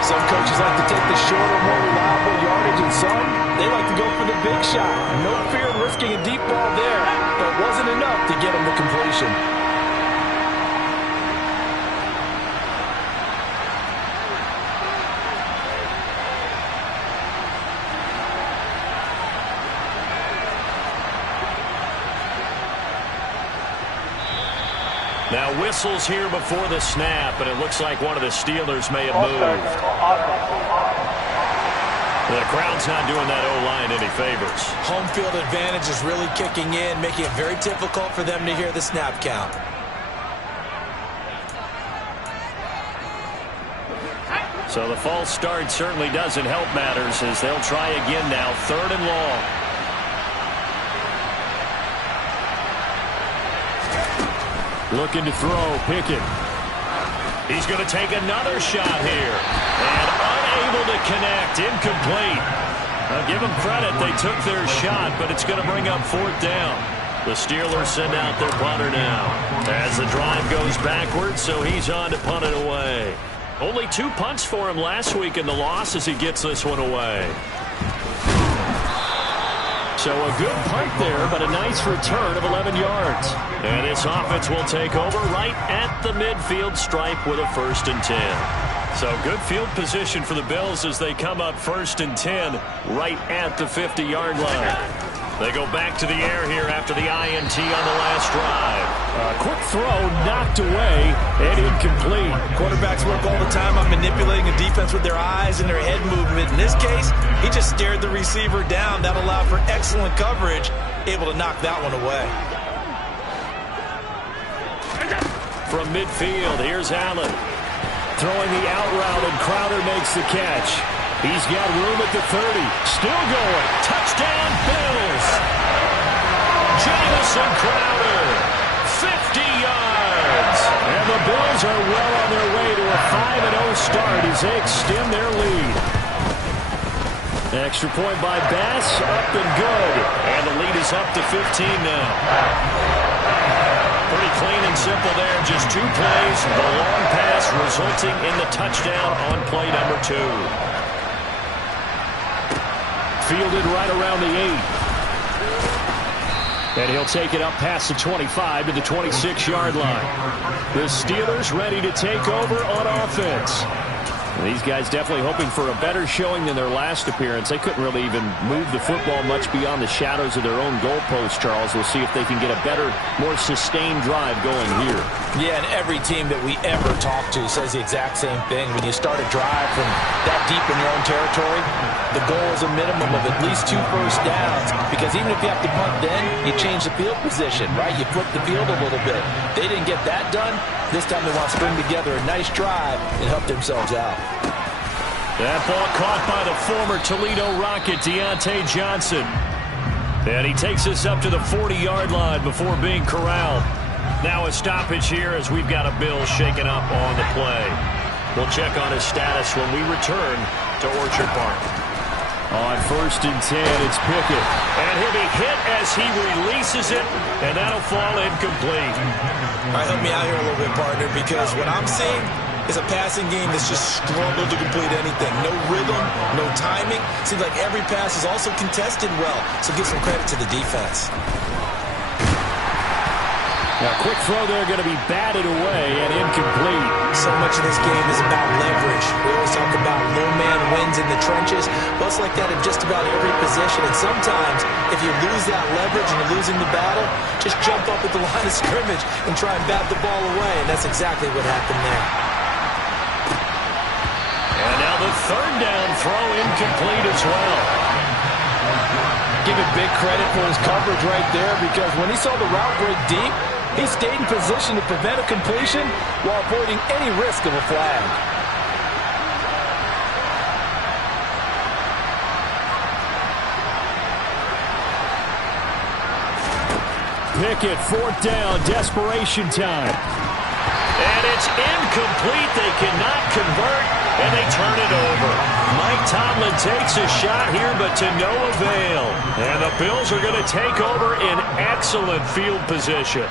Some coaches like to take the shorter, more reliable yardage, and some, they like to go for the big shot. No fear of risking a deep ball there, but it wasn't enough to get them to completion. Now whistles here before the snap, and it looks like one of the Steelers may have moved. The crowd's not doing that O-line any favors. Home field advantage is really kicking in, making it very difficult for them to hear the snap count. So the false start certainly doesn't help matters as they'll try again now, 3rd and long. Looking to throw, Pickett. He's going to take another shot here. And unable to connect, incomplete. I'll give them credit, they took their shot, but it's going to bring up 4th down. The Steelers send out their punter now. As the drive goes backwards, so he's on to punt it away. Only 2 punts for him last week in the loss as he gets this one away. So a good punt there, but a nice return of 11 yards. And this offense will take over right at the midfield stripe with a 1st and 10. So good field position for the Bills as they come up 1st and 10 right at the 50-yard line. They go back to the air here after the INT on the last drive. A quick throw knocked away and incomplete. Quarterbacks work all the time on manipulating a defense with their eyes and their head movement. In this case, he just stared the receiver down. That allowed for excellent coverage, able to knock that one away. From midfield, here's Allen. Throwing the out route, and Crowder makes the catch. He's got room at the 30. Still going. Touchdown, Bills. Jamison Crowder, 50 yards. And the Bills are well on their way to a 5-0 start as they extend their lead. Extra point by Bass, up and good. And the lead is up to 15 now. Pretty clean and simple there. Just 2 plays. The long pass resulting in the touchdown on play number 2. Fielded right around the 8. And he'll take it up past the 25 to the 26-yard line. The Steelers ready to take over on offense. These guys definitely hoping for a better showing than their last appearance. They couldn't really even move the football much beyond the shadows of their own goalpost, Charles. We'll see if they can get a better, more sustained drive going here. Yeah, and every team that we ever talk to says the exact same thing. When you start a drive from that deep in your own territory, the goal is a minimum of at least 2 first downs, because even if you have to punt then, you change the field position, right? You flip the field a little bit. They didn't get that done. This time they want to string together a nice drive and help themselves out. That ball caught by the former Toledo Rocket, Deontay Johnson. And he takes us up to the 40-yard line before being corralled. Now a stoppage here as we've got a Bill shaken up on the play. We'll check on his status when we return to Orchard Park. On 1st and 10, it's Pickett. And he'll be hit as he releases it, and that'll fall incomplete. All right, help me out here a little bit, partner, because what I'm seeing is a passing game that's just struggled to complete anything. No rhythm, no timing. Seems like every pass is also contested well, so give some credit to the defense. Now, quick throw there, going to be batted away and incomplete. So much of this game is about leverage. We always talk about no man wins in the trenches. Well, it's like that in just about every position. And sometimes, if you lose that leverage and you're losing the battle, just jump up at the line of scrimmage and try and bat the ball away. And that's exactly what happened there. And now the 3rd down throw incomplete as well. Give it big credit for his coverage right there, because when he saw the route break deep, he stayed in position to prevent a completion while avoiding any risk of a flag. Pickett, 4th down, desperation time. And it's incomplete. They cannot convert, and they turn it over. Mike Tomlin takes a shot here, but to no avail. And the Bills are going to take over in excellent field position.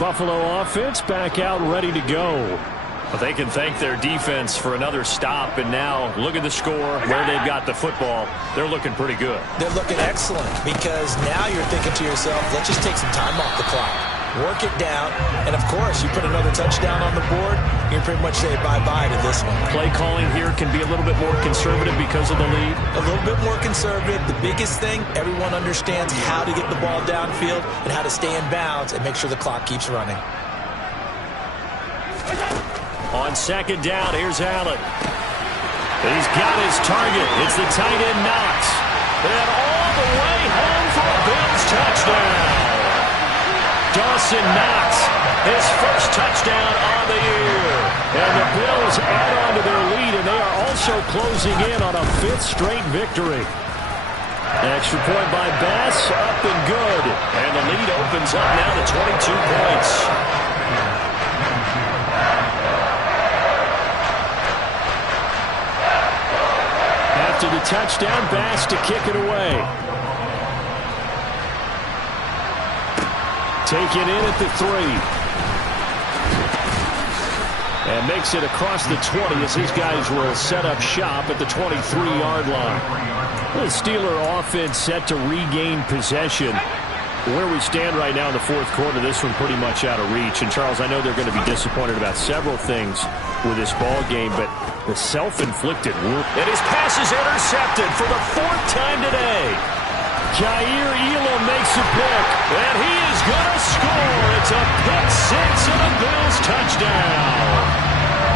Buffalo offense back out ready to go. Well, they can thank their defense for another stop, and now look at the score, where they've got the football. They're looking pretty good. They're looking excellent because now you're thinking to yourself, let's just take some time off the clock. Work it down, and of course, you put another touchdown on the board, you can pretty much say bye-bye to this one. Play calling here can be a little bit more conservative because of the lead. A little bit more conservative. The biggest thing, everyone understands how to get the ball downfield and how to stay in bounds and make sure the clock keeps running. On 2nd down, here's Allen. He's got his target. It's the tight end Knox. And all the way home for a Bills touchdown. Dawson Knox, his first touchdown on the year. And the Bills add on to their lead, and they are also closing in on a 5th straight victory. Extra point by Bass, up and good. And the lead opens up now to 22 points. After the touchdown, Bass to kick it away. Take it in at the 3. And makes it across the 20 as these guys will set up shop at the 23-yard line. The Steeler offense set to regain possession. Where we stand right now in the 4th quarter, this one pretty much out of reach. And, Charles, I know they're going to be disappointed about several things with this ball game, but the self-inflicted wound. And his pass is intercepted for the 4th time today. Jair Elam makes a pick, and he is going to score. It's a pick 6 and a Bills touchdown.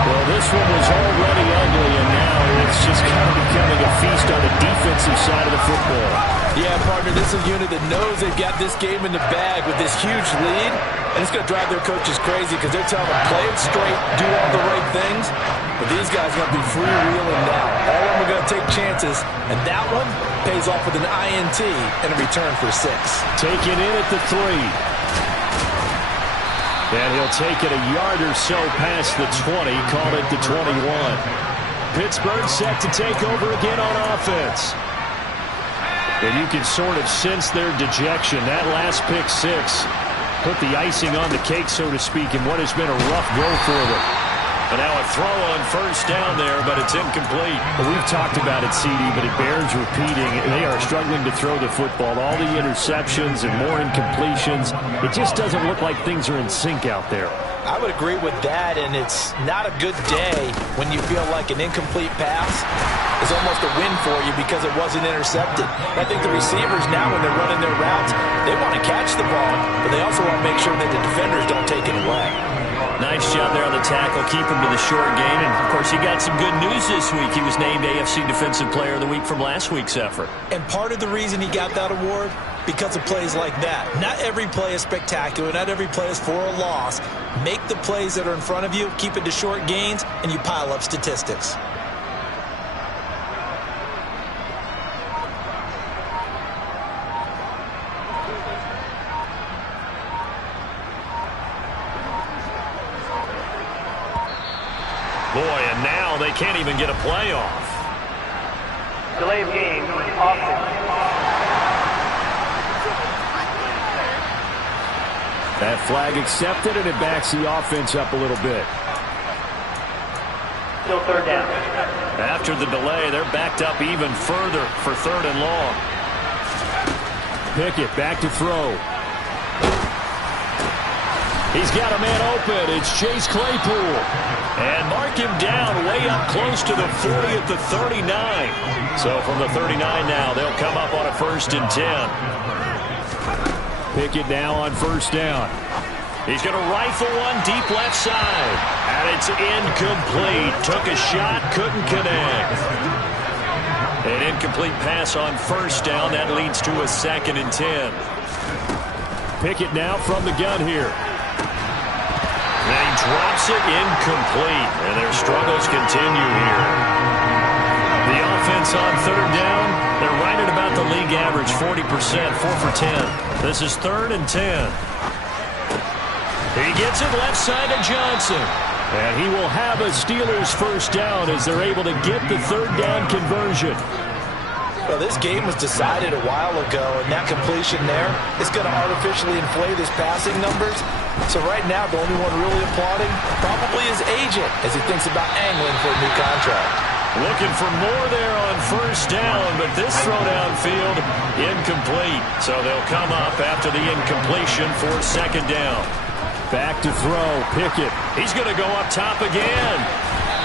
Well, this one was already ugly, and now it's just kind of becoming a feast on the defensive side of the football. Yeah, partner, this is a unit that knows they've got this game in the bag with this huge lead, and it's going to drive their coaches crazy because they're telling them, play it straight, do all the right things, but these guys are going to be freewheeling now. All of them are going to take chances, and that one pays off with an INT and a return for 6. Taking in at the 3. And he'll take it a yard or so past the 20, call it the 21. Pittsburgh set to take over again on offense. And you can sort of sense their dejection. That last pick 6 put the icing on the cake, so to speak, in what has been a rough go for them. And now a throw on 1st down there, but it's incomplete. Well, we've talked about it, CD, but it bears repeating. They are struggling to throw the football. All the interceptions and more incompletions. It just doesn't look like things are in sync out there. I would agree with that, and it's not a good day when you feel like an incomplete pass is almost a win for you because it wasn't intercepted. I think the receivers now, when they're running their routes, they want to catch the ball, but they also want to make sure that the defenders don't take it away. Nice job there on the tackle, keep him to the short game. And, of course, he got some good news this week. He was named AFC Defensive Player of the Week from last week's effort. And part of the reason he got that award, because of plays like that. Not every play is spectacular. Not every play is for a loss. Make the plays that are in front of you, keep it to short gains, and you pile up statistics. Boy, and now they can't even get a play off. Delay of game, offense. That flag accepted, and it backs the offense up a little bit. Still 3rd down. After the delay, they're backed up even further for 3rd and long. Pickett back to throw. He's got a man open. It's Chase Claypool. And mark him down way up close to the 40 at the 39. So from the 39 now, they'll come up on a 1st and 10. Pickett now on 1st down. He's going to rifle one deep left side. And it's incomplete. Took a shot, couldn't connect. An incomplete pass on 1st down. That leads to a 2nd and 10. Pickett now from the gun here. And he drops it incomplete. And their struggles continue here. The offense on third down, they're right at about the league average, 40%, 4 for 10. This is 3rd and 10. He gets it left side to Johnson. And he will have a Steelers first down as they're able to get the third down conversion. Well, this game was decided a while ago, and that completion there is going to artificially inflate his passing numbers. So right now, the only one really applauding probably his agent as he thinks about angling for a new contract. Looking for more there on first down, but this throw downfield incomplete. So they'll come up after the incompletion for second down. Back to throw, Pickett. He's going to go up top again.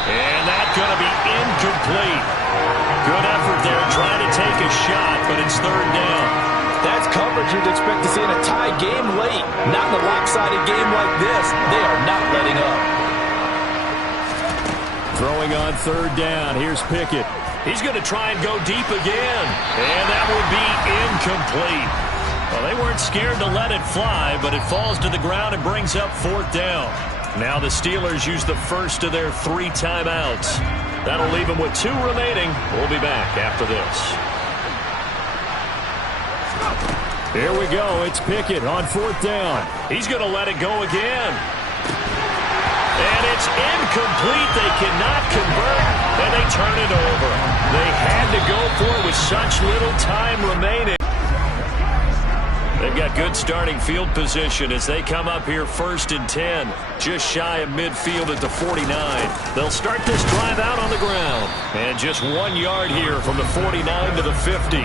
And that's going to be incomplete. Good effort there trying to take a shot, but it's third down. That's coverage you'd expect to see in a tie game late. Not in a lopsided game like this. They are not letting up. Throwing on third down. Here's Pickett. He's going to try and go deep again. And that would be incomplete. Well, they weren't scared to let it fly, but it falls to the ground and brings up fourth down. Now the Steelers use the first of their 3 timeouts. That'll leave them with 2 remaining. We'll be back after this. Here we go. It's Pickett on fourth down. He's going to let it go again. And it's incomplete. They cannot convert, and they turn it over. They had to go for it with such little time remaining. They've got good starting field position as they come up here 1st and 10, just shy of midfield at the 49. They'll start this drive out on the ground. And just 1 yard here from the 49 to the 50.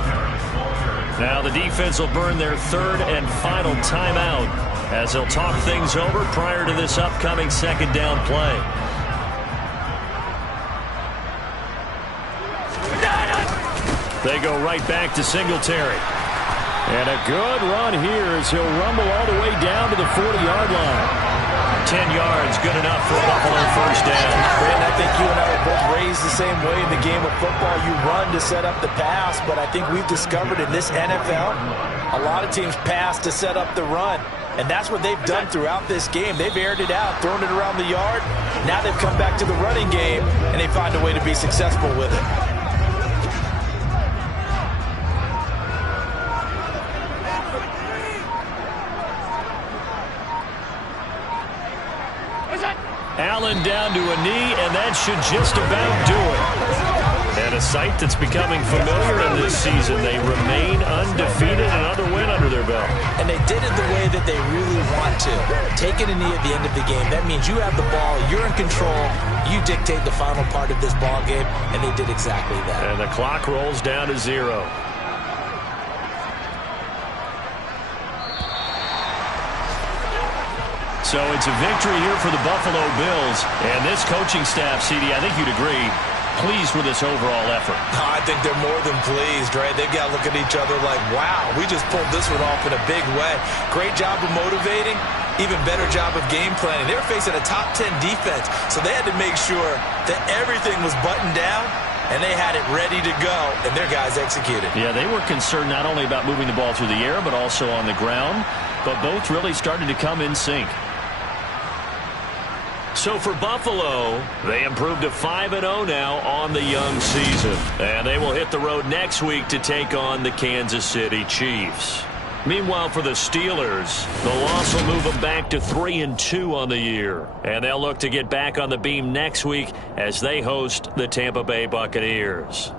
Now the defense will burn their 3rd and final timeout as they'll talk things over prior to this upcoming second down play. They go right back to Singletary. And a good run here as he'll rumble all the way down to the 40-yard line. 10 yards, good enough for a Buffalo first down. Brandon, I think you and I were both raised the same way in the game of football. You run to set up the pass, but I think we've discovered in this NFL, a lot of teams pass to set up the run. And that's what they've done throughout this game. They've aired it out, thrown it around the yard. Now they've come back to the running game, and they find a way to be successful with it. Allen down to a knee, and that should just about do it. And a sight that's becoming familiar in this season. They remain undefeated, another win under their belt. And they did it the way that they really want to. Taking a knee at the end of the game, that means you have the ball, you're in control, you dictate the final part of this ball game, and they did exactly that. And the clock rolls down to 0. So it's a victory here for the Buffalo Bills. And this coaching staff, CD, I think you'd agree, pleased with this overall effort. I think they're more than pleased, right? They've got to look at each other like, wow, we just pulled this one off in a big way. Great job of motivating, even better job of game planning. They were facing a top 10 defense, so they had to make sure that everything was buttoned down, and they had it ready to go, and their guys executed. Yeah, they were concerned not only about moving the ball through the air, but also on the ground, but both really started to come in sync. So for Buffalo, they improved to 5-0 now on the young season. And they will hit the road next week to take on the Kansas City Chiefs. Meanwhile, for the Steelers, the loss will move them back to 3-2 on the year. And they'll look to get back on the beam next week as they host the Tampa Bay Buccaneers.